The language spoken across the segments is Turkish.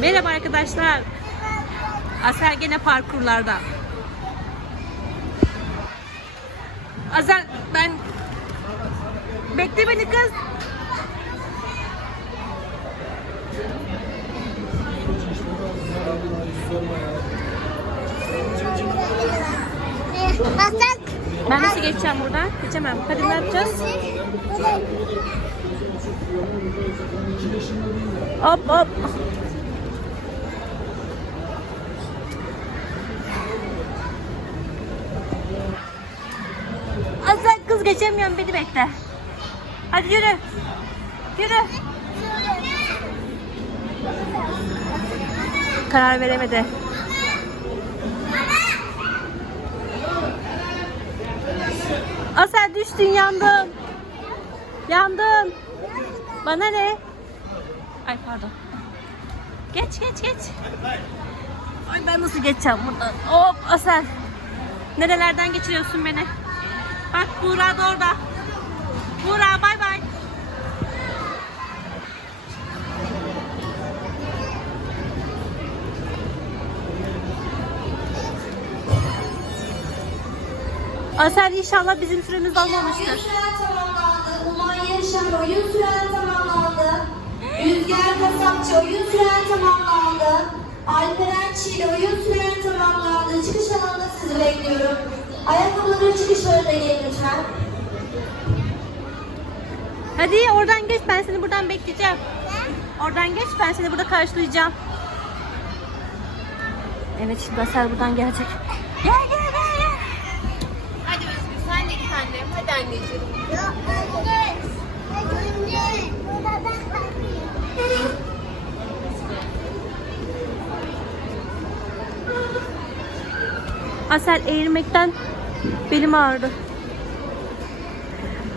Merhaba arkadaşlar. Asel gene parkurlarda. Asel ben... Bekle beni kız. Ben nasıl geçeceğim buradan? Geçemem. Hadi ne yapacağız? Hop hop. Asel kız geçemiyorum beni bekle. Hadi yürü. Yürü. Karar veremedi. Asel düştün yandım. Yandım. Bana ne? Ay pardon. Geç geç geç. Ay ben nasıl geçeceğim buradan? Hop Asel. Nerelerden geçiriyorsun beni? Bak Buğra da orada. Buğra bay bay. Asel inşallah bizim süremiz olmamıştır. Oyun süren tamamlandı. Ulan Yarışan oyun süren tamamlandı. Rüzgar Kasapçı oyun süren tamamlandı. Alperen Çiğli oyun süren tamamlandı. Çıkış alanında sizi bekliyorum. Ayakkabıları çıkış önüne gelin lütfen. Hadi oradan geç ben seni buradan bekleyeceğim. Oradan geç ben seni burada karşılayacağım. Evet şimdi Asel buradan gelecek. Gel gel gel gel. Hadi Özgür sen de git annem. Hadi anneciğim. Yok. Burada ben kalkayım. Asel eğilmekten belim ağrıdı.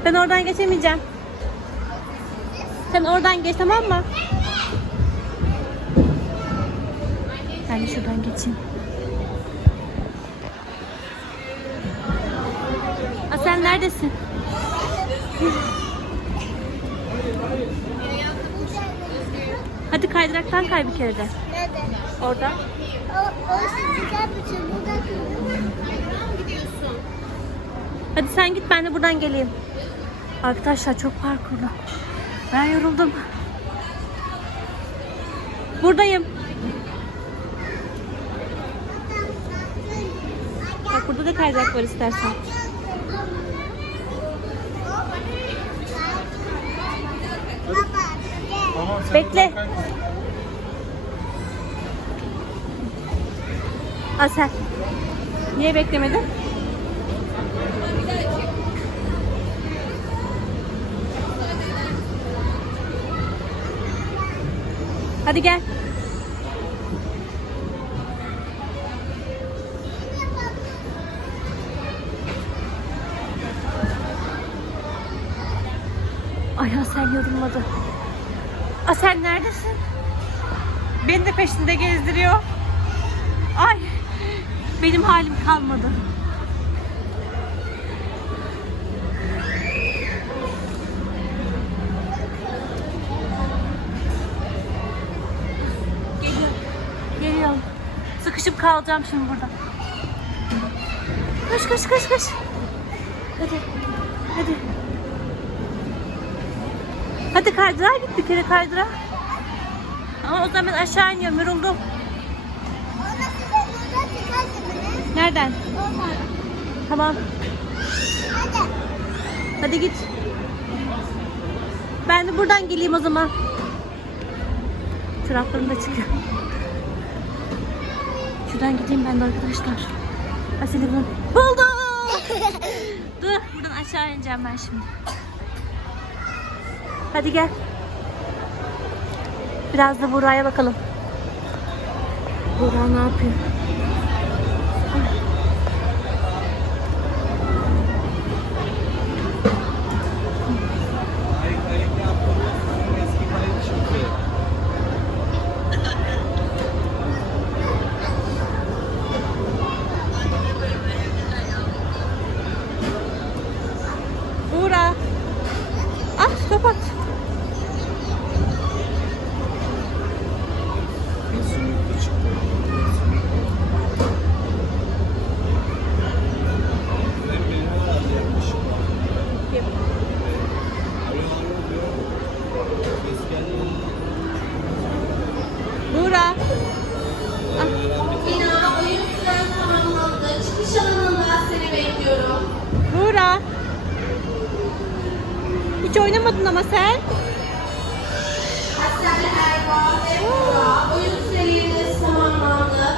Ben oradan geçemeyeceğim. Sen oradan geç tamam mı? Ben de şuradan geçeyim. Asel neredesin? Hadi kaydıraktan kay bir kere de. Nerede? Orada. O, orası güzel bir şey. Burada? Hadi sen git ben de buradan geleyim. Arkadaşlar çok parkurlu. Ben yoruldum. Buradayım. Bak burada da kaydırak var istersen. Bekle. Asel. Niye beklemedin? Hadi gel. Ay Asel yorulmadı. Asel neredesin? Beni de peşinde gezdiriyor. Ay benim halim kalmadı. Kalacağım şimdi burada. Koş koş koş koş. Hadi. Hadi. Hadi kaydırağa git bir kere kaydırağa. Ama o zaman aşağı iniyorum yoruldum. Nereden? Tamam. Hadi. Hadi git. Ben de buradan geleyim o zaman. Çoraplarım da çıkıyor. Şuradan gideyim ben de arkadaşlar. Asil'i bul. Buldum. Dur buradan aşağı ineceğim ben şimdi. Hadi gel. Biraz da Buğra'ya bakalım. Buğra ne yapıyor? Hiç oynamadın ama sen. Oyun süreleriniz tamamlandı.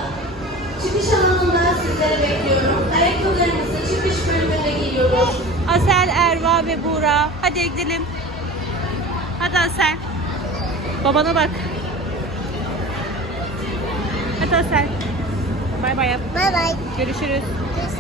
Çıkış alanında sizleri bekliyorum. Ayakkabılarınızı çıkış bölümüne geliyoruz. Asel, Erva ve Buğra. Hadi gidelim. Hadi Asel. Babana bak. Hadi Asel. Bay bay yap. Bay bay. Görüşürüz. Görüşürüz.